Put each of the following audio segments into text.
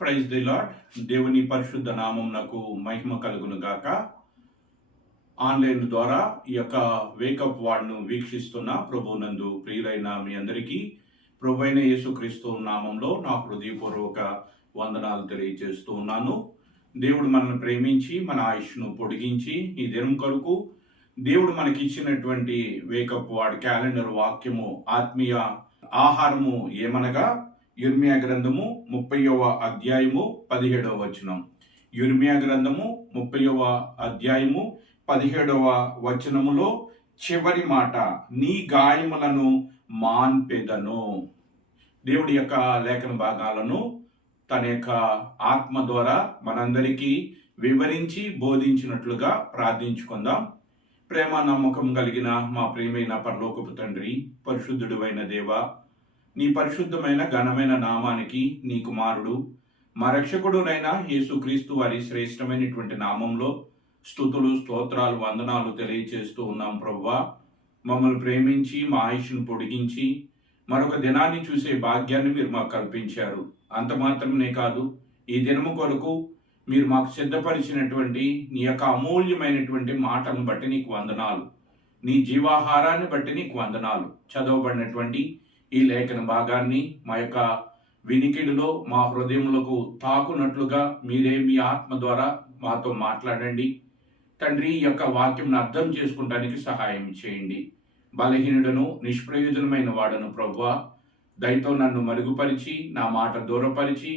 Praise the lord. దేవుని పరిశుద్ధ నామమునకు మహిమ కలుగును గాక. ఆన్లైన్ ద్వారా ఈ యొక్క వేకప్ వార్డ్ను వీక్షిస్తున్న ప్రభునందు ప్రియులైన మీ అందరికీ ప్రభువైన యేసుక్రీస్తు నామంలో నా హృదయపూర్వక వందనాలు తెలియజేస్తూ ఉన్నాను. దేవుడు మనల్ని ప్రేమించి మన ఆయుష్ను పొడిగించి ఈ దినం కొరకు దేవుడు మనకి ఇచ్చినటువంటి వేకప్ వార్డ్ క్యాలెండర్ వాక్యము ఆత్మీయ ఆహారము ఏమనగా యిర్మీయా గ్రంథము 30వ అధ్యాయము 17వ వచనం. యిర్మీయా గ్రంథము 30వ అధ్యాయము 17వ వచనములో చివరి మాట, నీ గాయములను మాన్పెదను. దేవుడి యొక్క లేఖన భాగాలను తన యొక్క ఆత్మ ద్వారా మనందరికీ వివరించి బోధించినట్లుగా ప్రార్థించుకుందాం. ప్రేమ నమ్మకం కలిగిన మా ప్రియమైన పరలోకపు తండ్రి, పరిశుద్ధుడు అయిన దేవ, నీ పరిశుద్ధమైన ఘనమైన నామానికి నీ కుమారుడు మా రక్షకుడునైనా యేసుక్రీస్తు వారి శ్రేష్టమైనటువంటి నామంలో స్తుతులు స్తోత్రాలు వందనాలు తెలియజేస్తూ ఉన్నాం. ప్రభువా, మమ్మల్ని ప్రేమించి మా ఆయుష్ను పొడిగించి మరొక దినాన్ని చూసే భాగ్యాన్ని మీరు మాకు కల్పించారు. అంత మాత్రమే కాదు, ఈ దినము కొరకు మీరు మాకు సిద్ధపరిచినటువంటి నీ యొక్క అమూల్యమైనటువంటి మాటలను బట్టి నీకు వందనాలు, నీ జీవాహారాన్ని బట్టి నీకు వందనాలు. చదవబడినటువంటి ఈ లేఖన భాగాన్ని మా యొక్క వినికిడిలో మా హృదయములకు తాకునట్లుగా మీరే మీ ఆత్మ ద్వారా మాతో మాట్లాడండి తండ్రి. ఈ యొక్క వాక్యంను అర్థం చేసుకుంటానికి సహాయం చేయండి. బలహీనుడను నిష్ప్రయోజనమైన వాడను ప్రభువా, దయతో నన్ను మరుగుపరిచి నా మాట దూరపరిచి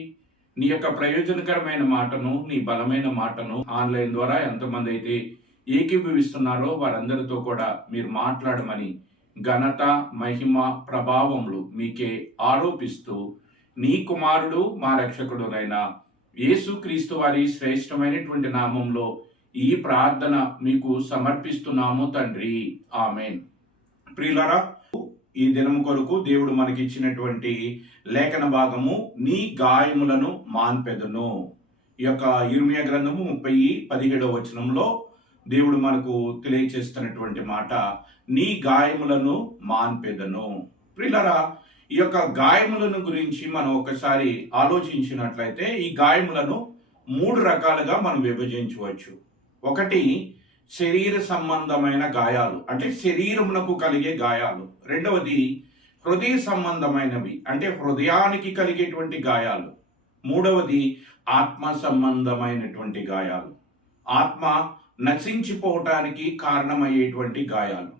నీ యొక్క ప్రయోజనకరమైన మాటను, నీ బలమైన మాటను ఆన్లైన్ ద్వారా ఎంతమంది అయితే ఏకీభవిస్తున్నారో వారందరితో కూడా మీరు మాట్లాడమని ఘనత మహిమ ప్రభావములు మీకే ఆరోపిస్తూ నీ కుమారుడు మా రక్షకుడునైన యేసుక్రీస్తు వారి శ్రేష్టమైనటువంటి నామంలో ఈ ప్రార్థన మీకు సమర్పిస్తున్నాము తండ్రి, ఆమేన్. ప్రియులారా, ఈ దినము కొరకు దేవుడు మనకి ఇచ్చినటువంటి లేఖన భాగము, నీ గాయములను మాన్పెదను. ఈ యొక్క యిర్మీయా గ్రంథము 30:17వ వచనంలో దేవుడు మనకు తెలియచేస్తున్నటువంటి మాట, నీ గాయములను మాన్పెదను. ప్రియులారా, ఈ యొక్క గాయములను గురించి మనం ఒకసారి ఆలోచించినట్లయితే ఈ గాయములను 3 రకాలుగా మనం విభజించవచ్చు. ఒకటి శరీర సంబంధమైన గాయాలు, అంటే శరీరమునకు కలిగే గాయాలు. రెండవది హృదయ సంబంధమైనవి, అంటే హృదయానికి కలిగేటువంటి గాయాలు. మూడవది ఆత్మ సంబంధమైనటువంటి గాయాలు, ఆత్మ నశించిపోవటానికి కారణమయ్యేటువంటి గాయాలు.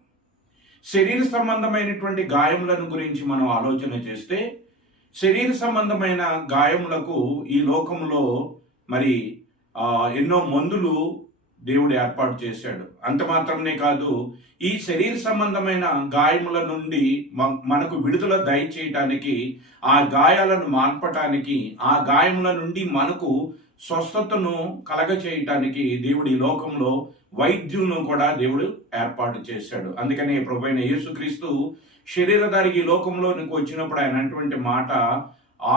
శరీర సంబంధమైనటువంటి గాయములను గురించి మనం ఆలోచన చేస్తే, శరీర సంబంధమైన గాయములకు ఈ లోకంలో మరి ఎన్నో మందులు దేవుడు ఏర్పాటు చేశాడు. అంత మాత్రమే కాదు, ఈ శరీర సంబంధమైన గాయముల నుండి మనకు విడుదల దయచేయటానికి, ఆ గాయాలను మాన్పటానికి, ఆ గాయముల నుండి మనకు స్వస్థతను కలగచేయటానికి దేవుడు ఈ లోకంలో వైద్యులను కూడా దేవుడు ఏర్పాటు చేశాడు. అందుకనే ప్రభువైన యేసుక్రీస్తు శరీరధారికి ఈ లోకంలోనికి వచ్చినప్పుడు ఆయన అటువంటి మాట,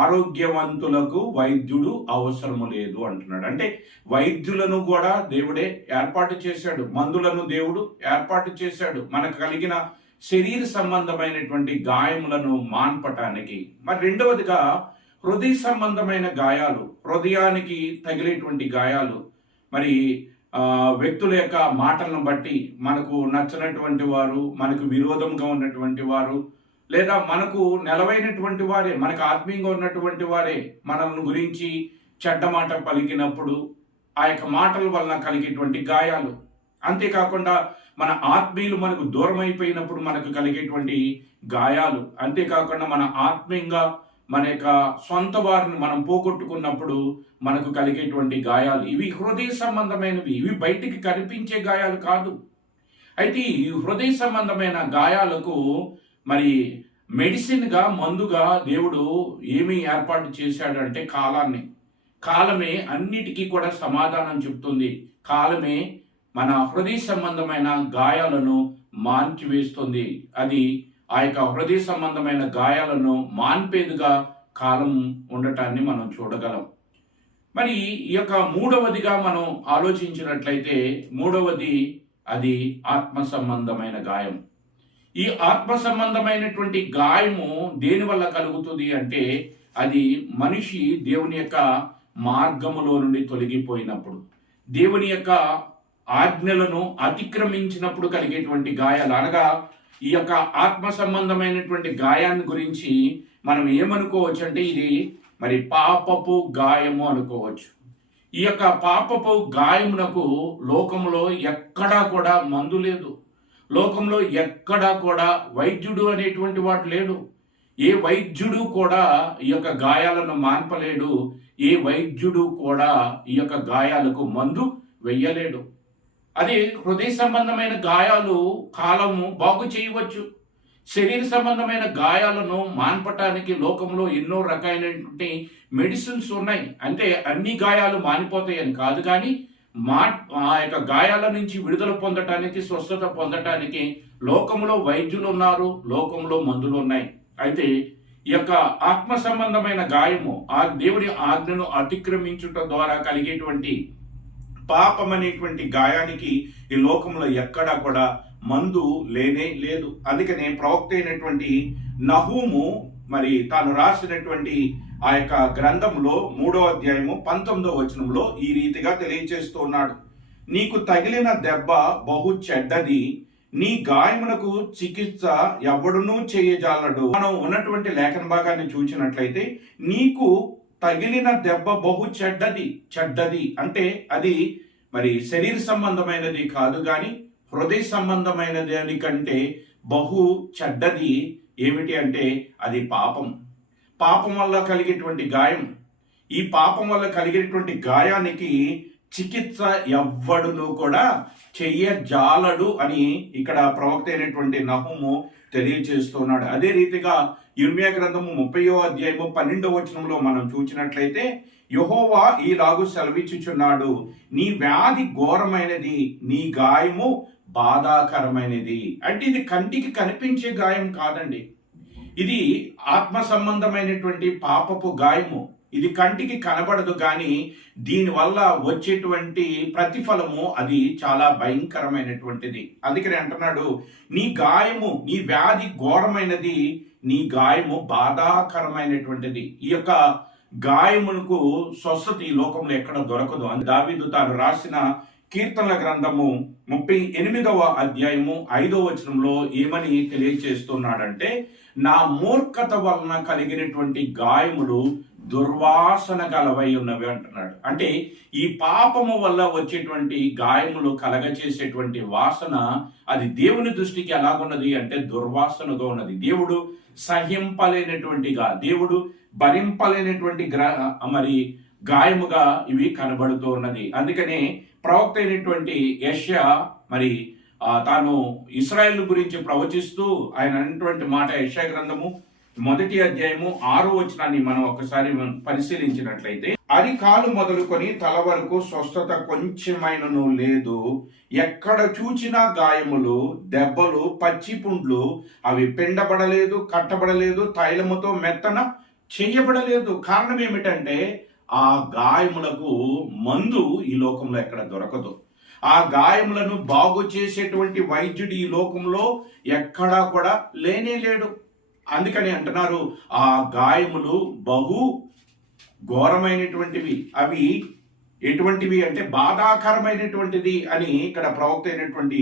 ఆరోగ్యవంతులకు వైద్యుడు అవసరము లేదు అంటున్నాడు. అంటే వైద్యులను కూడా దేవుడే ఏర్పాటు చేశాడు, మందులను దేవుడు ఏర్పాటు చేశాడు మనకు కలిగిన శరీర సంబంధమైనటువంటి గాయములను మాన్పటానికి. మరి రెండవదిగా హృదయ సంబంధమైన గాయాలు, హృదయానికి తగిలేటువంటి గాయాలు. మరి వ్యక్తుల యొక్క మాటలను బట్టి మనకు నచ్చినటువంటి వారు, మనకు విరోధంగా ఉన్నటువంటి వారు, లేదా మనకు నెలవైనటువంటి వారే, మనకు ఆత్మీయంగా ఉన్నటువంటి వారే మనల్ని గురించి చెడ్డ మాట పలికినప్పుడు ఆ యొక్క మాటల వలన కలిగేటువంటి గాయాలు. అంతేకాకుండా మన ఆత్మీయులు మనకు దూరం అయిపోయినప్పుడు మనకు కలిగేటువంటి గాయాలు. అంతేకాకుండా మన ఆత్మీయంగా మన యొక్క సొంత వారిని మనం పోగొట్టుకున్నప్పుడు మనకు కలిగేటువంటి గాయాలు. ఇవి హృదయ సంబంధమైనవి, ఇవి బయటికి కనిపించే గాయాలు కాదు. అయితే ఈ హృదయ సంబంధమైన గాయాలకు మరి మెడిసిన్గా, మందుగా దేవుడు ఏమి ఏర్పాటు చేశాడంటే కాలాన్ని. కాలమే అన్నిటికీ కూడా సమాధానం చెప్తుంది. కాలమే మన హృదయ సంబంధమైన గాయాలను మాన్చివేస్తుంది. అది ఆ యొక్క హృదయ సంబంధమైన గాయాలను మాన్పేదుగా కాలం ఉండటాన్ని మనం చూడగలం. మరి ఈ యొక్క మూడవదిగా మనం ఆలోచించినట్లయితే, మూడవది అది ఆత్మ సంబంధమైన గాయం. ఈ ఆత్మ సంబంధమైనటువంటి గాయము దేని వల్ల కలుగుతుంది అంటే, అది మనిషి దేవుని యొక్క మార్గములో నుండి తొలగిపోయినప్పుడు, దేవుని యొక్క ఆజ్ఞలను అతిక్రమించినప్పుడు కలిగేటువంటి గాయాలు, అనగా ఈ యొక్క ఆత్మ సంబంధమైనటువంటి గాయాన్ని గురించి మనం ఏమనుకోవచ్చు అంటే ఇది మరి పాపపు గాయము అనుకోవచ్చు. ఈ యొక్క పాపపు గాయమునకు లోకంలో ఎక్కడా కూడా మందు లేదు. లోకంలో ఎక్కడా కూడా వైద్యుడు అనేటువంటి వాడు లేడు. ఏ వైద్యుడు కూడా ఈ యొక్క గాయాలను మాన్పలేడు. ఏ వైద్యుడు కూడా ఈ యొక్క గాయాలకు మందు వెయ్యలేడు. అది హృదయ సంబంధమైన గాయాలు కాలము బాగు చేయవచ్చు. శరీర సంబంధమైన గాయాలను మాన్పటానికి లోకంలో ఎన్నో రకాలైనటువంటి మెడిసిన్స్ ఉన్నాయి. అంటే అన్ని గాయాలు మానిపోతాయని కాదు, కానీ ఆ యొక్క గాయాల నుంచి విడుదల పొందటానికి, స్వస్థత పొందటానికి లోకంలో వైద్యులు ఉన్నారు, లోకంలో మందులు ఉన్నాయి. అయితే ఈ యొక్క ఆత్మ సంబంధమైన గాయము, ఆ దేవుని ఆజ్ఞను అతిక్రమించుట ద్వారా కలిగేటువంటి పాపం అనేటువంటి గాయానికి ఈ లోకంలో ఎక్కడా కూడా మందు లేనే లేదు. అందుకనే ప్రవక్త అయినటువంటి నహూము మరి తాను రాసినటువంటి ఆ యొక్క గ్రంథంలో 3వ అధ్యాయము 19వ వచనంలో ఈ రీతిగా తెలియజేస్తూ ఉన్నాడు. నీకు తగిలిన దెబ్బ బహు చెడ్డది, నీ గాయమునకు చికిత్స ఎవడునూ చేయజాలడు. మనం ఉన్నటువంటి లేఖన భాగాన్ని చూసినట్లయితే నీకు తగిలిన దెబ్బ బహు చెడ్డది అంటే అది మరి శరీర సంబంధమైనది కాదు, కానీ హృదయ సంబంధమైనది అని కంటే బహు చెడ్డది. ఏమిటి అంటే అది పాపం వల్ల కలిగేటువంటి గాయం. ఈ పాపం వల్ల కలిగేటువంటి గాయానికి చికిత్స ఎవ్వడును కూడా చెయ్యజాలడు అని ఇక్కడ ప్రవక్త అయినటువంటి నహూము తెలియజేస్తున్నాడు. అదే రీతిగా ఇర్మియా గ్రంథము 30వ అధ్యాయము 12వ వచనంలో మనం చూసినట్లయితే యెహోవా ఈలాగు సెలవిచ్చుచున్నాడు, నీ వ్యాధి ఘోరమైనది, నీ గాయము బాధాకరమైనది. అంటే ఇది కంటికి కనిపించే గాయం కాదండి, ఇది ఆత్మ సంబంధమైనటువంటి పాపపు గాయము. ఇది కంటికి కనబడదు, కానీ దీనివల్ల వచ్చేటువంటి ప్రతిఫలము అది చాలా భయంకరమైనటువంటిది. అందుకని అంటున్నాడు, నీ గాయము, నీ వ్యాధి ఘోరమైనది, నీ గాయము బాధాకరమైనటువంటిది. ఈ యొక్క గాయమునకు స్వస్థత ఈ లోకంలో ఎక్కడ దొరకదు. అని దావీదు తాను రాసిన కీర్తనల గ్రంథము 38వ అధ్యాయము 5వ వచనంలో ఏమని తెలియజేస్తున్నాడంటే, నా మూర్ఖత వలన కలిగినటువంటి గాయములు దుర్వాసన గలవై ఉన్నవి అంటున్నాడు. అంటే ఈ పాపము వల్ల వచ్చేటువంటి గాయములు కలగచేసేటువంటి వాసన అది దేవుని దృష్టికి ఎలాగున్నది అంటే దుర్వాసనగా ఉన్నది. దేవుడు సహింపలేనటువంటిగా, దేవుడు భరింపలేనటువంటి మరి గాయముగా ఇవి కనబడుతూ ఉన్నది. అందుకనే ప్రవక్త అయినటువంటి యెషయా మరి తాను ఇశ్రాయేలు గురించి ప్రవచిస్తూ ఆయన అన్నటువంటి మాట, యెషయా గ్రంథము 1వ అధ్యాయము 6వ వచనాన్ని మనం ఒకసారి పరిశీలించినట్లయితే, అది కాలు మొదలుకొని తల వరకు స్వస్థత కొంచెమైనను లేదు, ఎక్కడ చూచినా గాయములు, దెబ్బలు, పచ్చి పుండ్లు, అవి పిండబడలేదు, కట్టబడలేదు, తైలముతో మెత్తన చేయబడలేదు. కారణం ఏమిటంటే ఆ గాయములకు మందు ఈ లోకంలో ఎక్కడ దొరకదు. ఆ గాయములను బాగు చేసేటువంటి వైద్యుడు ఈ లోకంలో ఎక్కడా కూడా లేనే లేడు. అందుకని అంటున్నారు, ఆ గాయములు బహు ఘోరమైనటువంటివి, అవి ఎటువంటివి అంటే బాధాకరమైనటువంటిది అని ఇక్కడ ప్రవక్త అయినటువంటి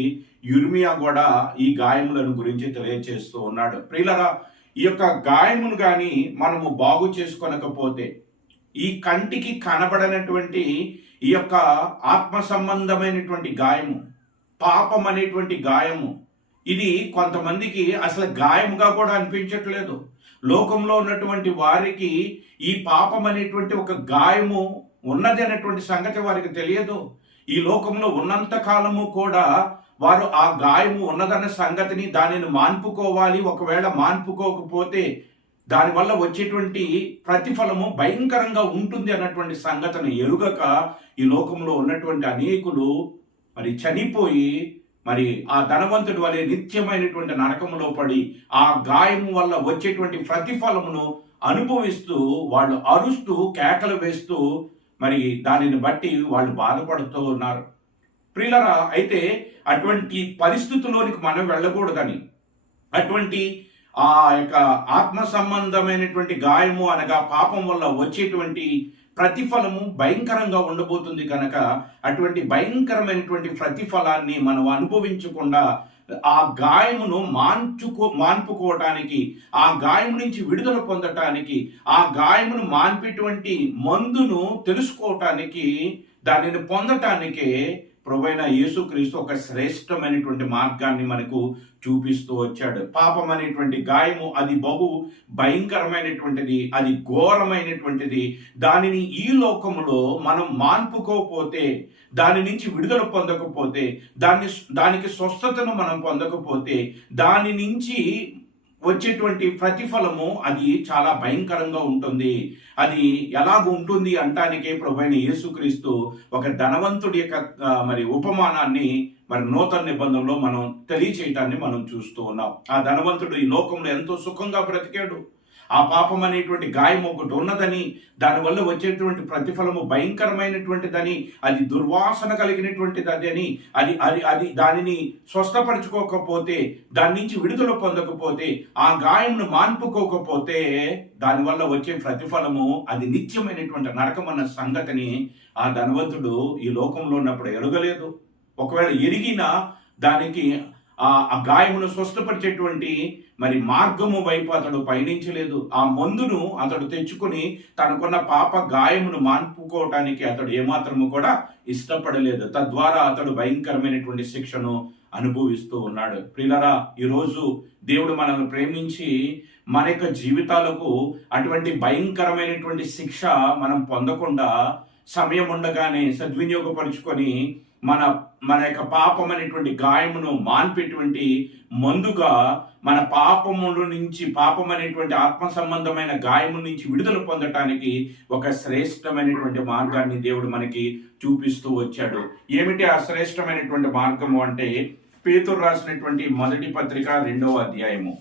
ఇర్మియా కూడా ఈ గాయములను గురించి తెలియజేస్తూ ఉన్నాడు. ప్రియులరా, ఈ యొక్క గాయమును కానీ మనము బాగు చేసుకొనకపోతే, ఈ కంటికి కనబడనటువంటి ఈ యొక్క ఆత్మ సంబంధమైనటువంటి గాయము, పాపం అనేటువంటి గాయము, ఇది కొంతమందికి అసలు గాయముగా కూడా అనిపించట్లేదు. లోకంలో ఉన్నటువంటి వారికి ఈ పాపం అనేటువంటి ఒక గాయము ఉన్నది అనేటువంటి సంగతి వారికి తెలియదు. ఈ లోకంలో ఉన్నంత కాలము కూడా వారు ఆ గాయము ఉన్నదన్న సంగతిని, దానిని మాన్పుకోవాలి, ఒకవేళ మాన్పుకోకపోతే దానివల్ల వచ్చేటువంటి ప్రతిఫలము భయంకరంగా ఉంటుంది అన్నటువంటి సంగతిని ఎరుగక ఈ లోకంలో ఉన్నటువంటి అనేకులు మరి చనిపోయి మరి ఆ ధనవంతుడి వలె నిత్యమైనటువంటి నరకములో పడి ఆ గాయము వల్ల వచ్చేటువంటి ప్రతిఫలమును అనుభవిస్తూ వాళ్ళు అరుస్తూ కేకలు వేస్తూ మరి దానిని బట్టి వాళ్ళు బాధపడుతూ ఉన్నారు. ప్రియులరా, అయితే అటువంటి పరిస్థితుల్లోనికి మనం వెళ్ళకూడదని, అటువంటి ఆ యొక్క ఆత్మ సంబంధమైనటువంటి గాయము అనగా పాపం వల్ల వచ్చేటువంటి ప్రతిఫలము భయంకరంగా ఉండబోతుంది కనుక అటువంటి భయంకరమైనటువంటి ప్రతిఫలాన్ని మనం అనుభవించకుండా ఆ గాయమును మాన్పుకోవటానికి, ఆ గాయం నుంచి విడుదల పొందటానికి, ఆ గాయమును మాన్పేటువంటి మందును తెలుసుకోవటానికి, దానిని పొందటానికే ప్రభువైన యేసుక్రీస్తు ఒక శ్రేష్టమైనటువంటి మార్గాన్ని మనకు చూపిస్తూ వచ్చాడు. పాపం అనేటువంటి గాయము అది బహు భయంకరమైనటువంటిది, అది ఘోరమైనటువంటిది. దానిని ఈ లోకములో మనం మాన్పుకోకపోతే, దాని నుంచి విడుదల పొందకపోతే, దానికి స్వస్థతను మనం పొందకపోతే, దాని నుంచి వచ్చేటువంటి ప్రతిఫలము అది చాలా భయంకరంగా ఉంటుంది. అది ఎలాగ ఉంటుంది అంటానికే ప్రభువైన యేసుక్రీస్తు ఒక ధనవంతుడి యొక్క ఉపమానాన్ని నూతన నిబంధనలో మనం తెలియచేయటాన్ని మనం చూస్తూ ఉన్నాం. ఆ ధనవంతుడు ఈ లోకంలో ఎంతో సుఖంగా బ్రతికాడు. ఆ పాపం అనేటువంటి గాయం ఒకటి ఉన్నదని, దానివల్ల వచ్చేటువంటి ప్రతిఫలము భయంకరమైనటువంటిదని, అది దుర్వాసన కలిగినటువంటిది అది దానిని స్వస్థపరచుకోకపోతే, దాని నుంచి విడుదల పొందకపోతే, ఆ గాయంను మాన్పుకోకపోతే దానివల్ల వచ్చే ప్రతిఫలము అది నిత్యమైనటువంటి నరకమన్న సంగతిని ఆ ధనవంతుడు ఈ లోకంలో ఉన్నప్పుడు ఎరగలేదు. ఒకవేళ ఎరిగినా దానికి ఆ గాయమును స్వస్థపరిచేటువంటి మార్గము వైపు అతడు పయనించలేదు. ఆ మందును అతడు తెచ్చుకుని తనకున్న పాప గాయమును మాన్పుకోవటానికి అతడు ఏమాత్రము కూడా ఇష్టపడలేదు. తద్వారా అతడు భయంకరమైనటువంటి శిక్షను అనుభవిస్తూ ఉన్నాడు. ప్రియులారా, ఈరోజు దేవుడు మనల్ని ప్రేమించి మన యొక్క జీవితాలకు అటువంటి భయంకరమైనటువంటి శిక్ష మనం పొందకుండా సమయం ఉండగానే సద్వినియోగపరుచుకొని మన యొక్క పాపం అనేటువంటి గాయమును మాన్పేటువంటి మందుగా మన పాపముల నుంచి, పాపం అనేటువంటి ఆత్మ సంబంధమైన గాయము నుంచి విడుదల పొందటానికి ఒక శ్రేష్టమైనటువంటి మార్గాన్ని దేవుడు మనకి చూపిస్తూ వచ్చాడు. ఏమిటి ఆ శ్రేష్టమైనటువంటి మార్గము అంటే, పేతురు రాసినటువంటి మొదటి పత్రిక 2వ అధ్యాయము.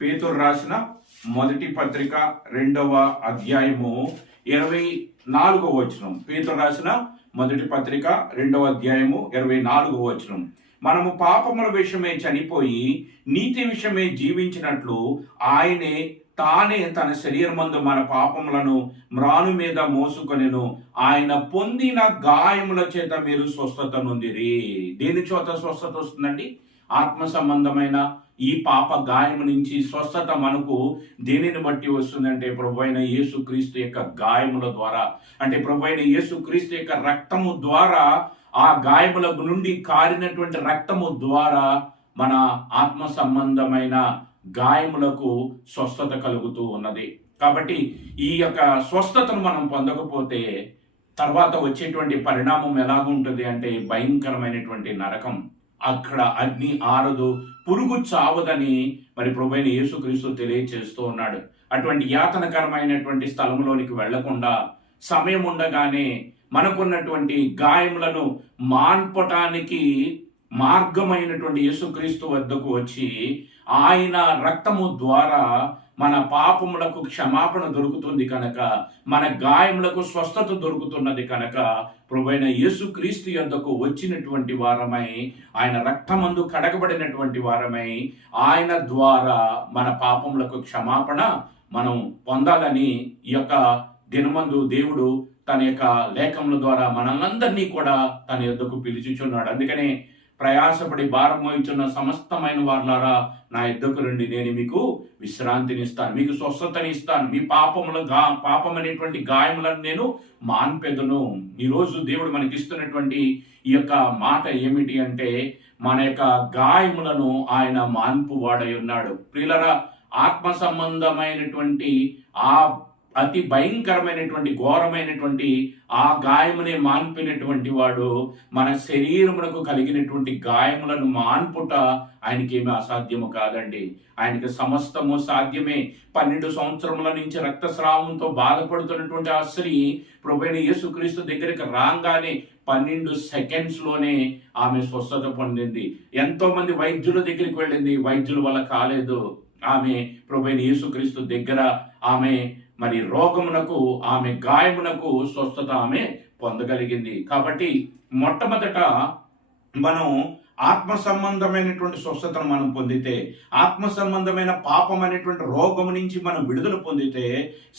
పేతురు రాసిన మొదటి పత్రిక 2వ అధ్యాయము 24వ వచనం. పేతురు రాసిన మొదటి పత్రిక 2వ అధ్యాయము 24వ వచనం. మనము పాపముల విషయమే చనిపోయి నీతి విషయమే జీవించినట్లు ఆయనే తానే తన శరీరమందు మన పాపములను మ్రాను మీద మోసుకొనెను. ఆయన పొందిన గాయముల చేత మీరు స్వస్థత నొందిరి. దేని చేత స్వస్థత వస్తుందండి? ఆత్మ సంబంధమైన ఈ పాప గాయము నుంచి స్వస్థత మనకు దేనిని బట్టి వస్తుందంటే, ప్రభువైన యేసుక్రీస్తు యొక్క గాయముల ద్వారా, అంటే ప్రభువైన యేసుక్రీస్తు యొక్క రక్తము ద్వారా, ఆ గాయముల నుండి కారినటువంటి రక్తము ద్వారా మన ఆత్మ సంబంధమైన గాయములకు స్వస్థత కలుగుతూ ఉన్నది. కాబట్టి ఈ యొక్క స్వస్థతను మనం పొందకపోతే తర్వాత వచ్చేటువంటి పరిణామం ఎలాగుంటుంది అంటే, భయంకరమైనటువంటి నరకం. అక్కడ అగ్ని ఆరదు, పురుగు చావదని ప్రభువైన యేసుక్రీస్తు తెలియచేస్తూ ఉన్నాడు. అటువంటి యాతనకరమైనటువంటి స్థలంలోనికి వెళ్లకుండా సమయం ఉండగానే మనకున్నటువంటి గాయములను మాన్పటానికి మార్గమైనటువంటి యేసుక్రీస్తు వద్దకు వచ్చి, ఆయన రక్తము ద్వారా మన పాపములకు క్షమాపణ దొరుకుతుంది కనుక, మన గాయములకు స్వస్థత దొరుకుతున్నది కనుక, ప్రభువైన యేసుక్రీస్తు యొద్దకు వచ్చినటువంటి వారమై, ఆయన రక్తమందు కడగబడినటువంటి వారమై, ఆయన ద్వారా మన పాపములకు క్షమాపణ మనం పొందాలని ఈ యొక్క దినమందు దేవుడు తన యొక్క లేఖముల ద్వారా మనల్నందరినీ కూడా తన యొద్దకు పిలుచుచున్నాడు. అందుకనే ప్రయాసపడి భారం మోయుచున్న సమస్తమైన వారులారా, నా యొద్దకు రండి, నేను మీకు విశ్రాంతినిస్తాను, మీకు స్వస్థతనిస్తాను, మీ పాపం అనేటువంటి గాయములను నేను మాన్పెదను. ఈరోజు దేవుడు మనకిస్తున్నటువంటి ఈ యొక్క మాట ఏమిటి అంటే, మన యొక్క గాయములను ఆయన మాన్పు వాడై ఉన్నాడు. ప్రియులారా, ఆత్మ సంబంధమైనటువంటి ఆ అతి భయంకరమైనటువంటి ఘోరమైనటువంటి ఆ గాయమునే మాన్పినటువంటి వాడు మన శరీరమునకు కలిగినటువంటి గాయములను మాన్పుట ఆయనకేమీ అసాధ్యము కాదండి. ఆయనకి సమస్తము సాధ్యమే. 12 సంవత్సరముల నుంచి రక్తస్రావంతో బాధపడుతున్నటువంటి ఆ స్త్రీ ప్రభువైన యేసుక్రీస్తు దగ్గరికి రాగానే 12 సెకండ్స్లోనే ఆమె స్వస్థత పొందింది. ఎంతో మంది వైద్యుల దగ్గరికి వెళ్ళింది, వైద్యుల వల్ల కాలేదు. ఆమె ప్రభువైన యేసుక్రీస్తు దగ్గర ఆమె రోగమునకు, ఆమె గాయమునకు స్వస్థత ఆమె పొందగలిగింది. కాబట్టి మొట్టమొదట మనం ఆత్మ సంబంధమైనటువంటి స్వస్థతను మనం పొందితే, ఆత్మ సంబంధమైన పాపం అనేటువంటి రోగం నుంచి మనం విడుదల పొందితే,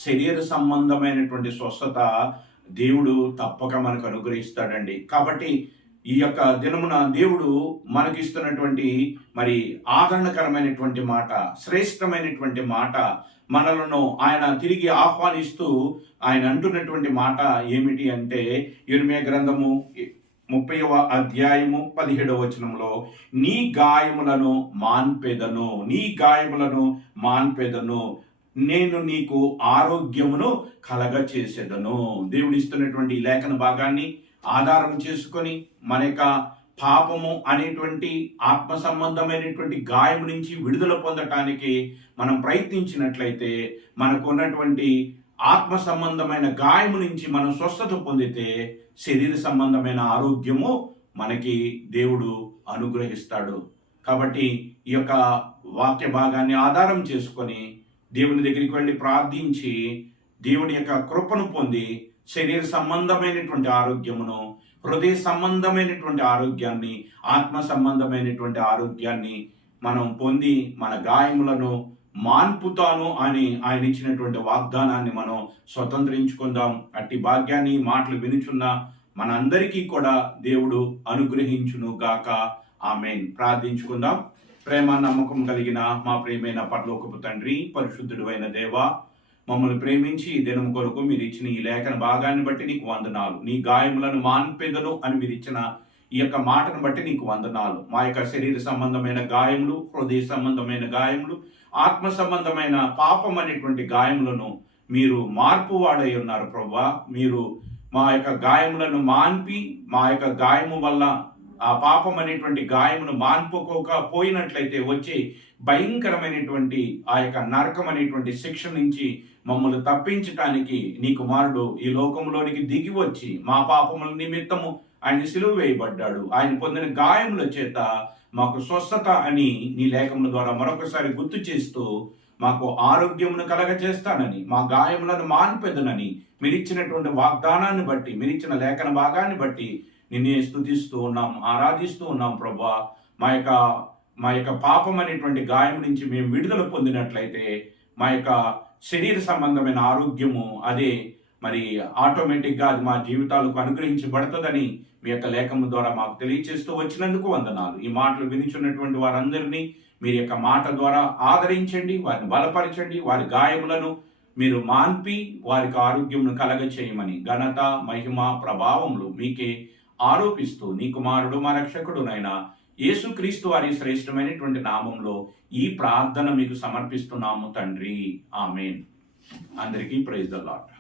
శరీర సంబంధమైనటువంటి స్వస్థత దేవుడు తప్పక మనకు అనుగ్రహిస్తాడండి. కాబట్టి ఈ యొక్క దినమున దేవుడు మనకిస్తున్నటువంటి మరి ఆదరణకరమైనటువంటి మాట, శ్రేష్టమైనటువంటి మాట, మనలను ఆయన తిరిగి ఆహ్వానిస్తూ ఆయన అంటున్నటువంటి మాట ఏమిటి అంటే, యిర్మీయా గ్రంథము 30వ అధ్యాయము 17వ వచనంలో, నీ గాయములను మాన్పెదను, నీ గాయములను మాన్పెదను, నేను నీకు ఆరోగ్యమును కలగ చేసేదను. దేవుడు ఇస్తున్నటువంటి ఈ లేఖన భాగాన్ని ఆధారం చేసుకొని మన యొక్క పాపము అనేటువంటి ఆత్మ సంబంధమైనటువంటి గాయం నుంచి విడుదల పొందటానికి మనం ప్రయత్నించినట్లయితే, మనకు ఉన్నటువంటి ఆత్మ సంబంధమైన గాయము నుంచి మనం స్వస్థత పొందితే, శరీర సంబంధమైన ఆరోగ్యము మనకి దేవుడు అనుగ్రహిస్తాడు. కాబట్టి ఈ యొక్క వాక్య భాగాన్ని ఆధారం చేసుకొని దేవుని దగ్గరికి వెళ్ళి ప్రార్థించి దేవుడి యొక్క కృపను పొంది శరీర సంబంధమైనటువంటి ఆరోగ్యమును, హృదయ సంబంధమైనటువంటి ఆరోగ్యాన్ని, ఆత్మ సంబంధమైనటువంటి ఆరోగ్యాన్ని మనం పొంది మన గాయములను మాన్పుతాను అని ఆయన ఇచ్చినటువంటి వాగ్దానాన్ని మనం స్వతంత్రించుకుందాం. అట్టి భాగ్యాన్ని మాటలు వినుచున్న మనందరికీ కూడా దేవుడు అనుగ్రహించును గాక. ఆమేన్. ప్రార్థించుకుందాం. ప్రేమ నమ్మకం కలిగిన మా ప్రియమైన పరలోకపు తండ్రి, పరిశుద్ధుడు అయిన దేవా, మమ్మల్ని ప్రేమించి ఈ దినం కొరకు మీరు ఇచ్చిన ఈ లేఖన భాగాన్ని బట్టి నీకు వందనాలు. నీ గాయములను మాన్పెదను అని మీరు ఇచ్చిన ఈ యొక్క మాటను బట్టి నీకు వందనాలు. మా యొక్క శరీర సంబంధమైన గాయములు, హృదయ సంబంధమైన గాయములు, ఆత్మ సంబంధమైన పాపం అనేటువంటి గాయములను మీరు మార్పు వాడై ఉన్నారు ప్రభువా. మీరు మా యొక్క గాయములను మాన్పి, మా యొక్క గాయము వల్ల ఆ పాపం అనేటువంటి గాయమును మాన్పుకోకపోయినట్లయితే వచ్చే భయంకరమైనటువంటి ఆ యొక్క నరకం అనేటువంటి శిక్ష నుంచి మమ్మల్ని తప్పించటానికి నీ కుమారుడు ఈ లోకంలోనికి దిగి వచ్చి మా పాపముల నిమిత్తము ఆయన సిలువ వేయబడ్డాడు. ఆయన పొందిన గాయముల చేత మాకు స్వస్థత అని నీ లేఖముల ద్వారా మరొకసారి గుర్తు చేస్తూ మాకు ఆరోగ్యమును కలగచేస్తానని, మా గాయములను మాన్పెదనని మీరిచ్చినటువంటి వాగ్దానాన్ని బట్టి, మీరిచ్చిన లేఖన భాగాన్ని బట్టి నిన్నే స్తుతిస్తూ ఉన్నాం, ఆరాధిస్తూ ఉన్నాం ప్రభువా. మా యొక్క పాపం అనేటువంటి గాయం నుంచి మేము విడుదల పొందినట్లయితే మా యొక్క శరీర సంబంధమైన ఆరోగ్యము అదే మరి ఆటోమేటిక్గా అది మా జీవితాలకు అనుగ్రహించబడుతుందని మీ యొక్క లేఖము ద్వారా మాకు తెలియచేస్తూ వచ్చినందుకు వందనాలు. ఈ మాటలు వినిచున్నటువంటి వారందరినీ మీరు యొక్క మాట ద్వారా ఆదరించండి, వారిని బలపరచండి, వారి గాయములను మీరు మాన్పి వారికి ఆరోగ్యమును కలగ చేయమని ఘనత, మహిమ, ప్రభావములు మీకే ఆరోపిస్తూ నీ కుమారుడు మా రక్షకుడునైనా యేసుక్రీస్తు వారి శ్రేష్టమైనటువంటి నామంలో ఈ ప్రార్థన మీకు సమర్పిస్తున్నాము తండ్రి. ఆమేన్. అందరికీ ప్రైజ్ ద లార్డ్.